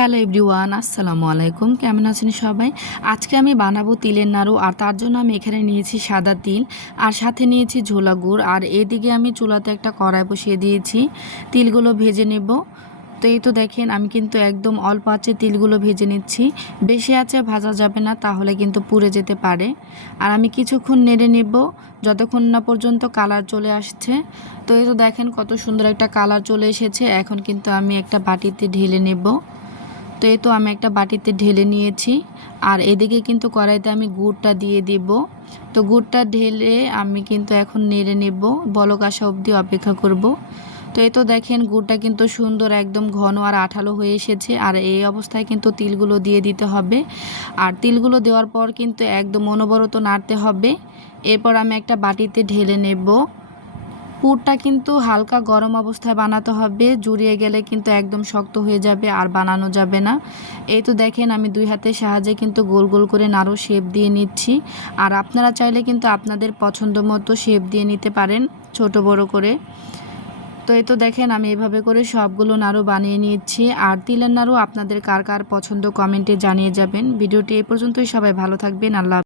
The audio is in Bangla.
হ্যালো এভরিওয়ান, আসসালামু আলাইকুম। কেমন আছেন সবাই? আজকে আমি বানাবো তিলের নাড়ু। আর তার জন্য আমি এখানে নিয়েছি সাদা তিল, আর সাথে নিয়েছি ঝোলা গুড়। আর এদিকে আমি চুলাতে একটা কড়াই বসিয়ে দিয়েছি, তিলগুলো ভেজে নেব। তো এই তো দেখেন, আমি কিন্তু একদম অল্প আঁচে তিলগুলো ভেজে নিচ্ছি। বেশি আঁচে ভাজা যাবে না, তাহলে কিন্তু পুড়ে যেতে পারে। আর আমি কিছুক্ষণ নেড়ে নেব, যতক্ষণ না পর্যন্ত কালার চলে আসছে। তো এই তো দেখেন কত সুন্দর একটা কালার চলে এসেছে। এখন কিন্তু আমি একটা বাটিতে ঢেলে নেব। তো এই তো আমি একটা বাটিতে ঢেলে নিয়েছি। আর এদিকে কিন্তু কড়াইতে আমি গুড়টা দিয়ে দেব। তো গুড়টা ঢেলে আমি কিন্তু এখন নেড়ে নেব, বলক আসা অবধি অপেক্ষা করব। তো এই তো দেখেন গুড়টা কিন্তু সুন্দর একদম ঘন আর আঠালো হয়ে এসেছে। আর এই অবস্থায় কিন্তু তিলগুলো দিয়ে দিতে হবে। আর তিলগুলো দেওয়ার পর কিন্তু একদম অনবরত নাড়তে হবে। এরপর আমি একটা বাটিতে ঢেলে নেব। পুরটা কিন্তু হালকা গরম অবস্থায় বানাতে হবে, জুড়িয়ে গেলে কিন্তু একদম শক্ত হয়ে যাবে আর বানানো যাবে না। এই তো দেখেন আমি দুই হাতের সাহায্যে কিন্তু গোল গোল করে নাড়ু শেপ দিয়ে নিচ্ছি। আর আপনারা চাইলে কিন্তু আপনাদের পছন্দ মতো শেপ দিয়ে নিতে পারেন, ছোট বড় করে। তো এই তো দেখেন আমি এভাবে করে সবগুলো নাড়ু বানিয়ে নিচ্ছি। আর তিলের নাড়ু আপনাদের কার কার পছন্দ কমেন্টে জানিয়ে যাবেন। ভিডিওটি এই পর্যন্তই, সবাই ভালো থাকবেন। আল্লাহ।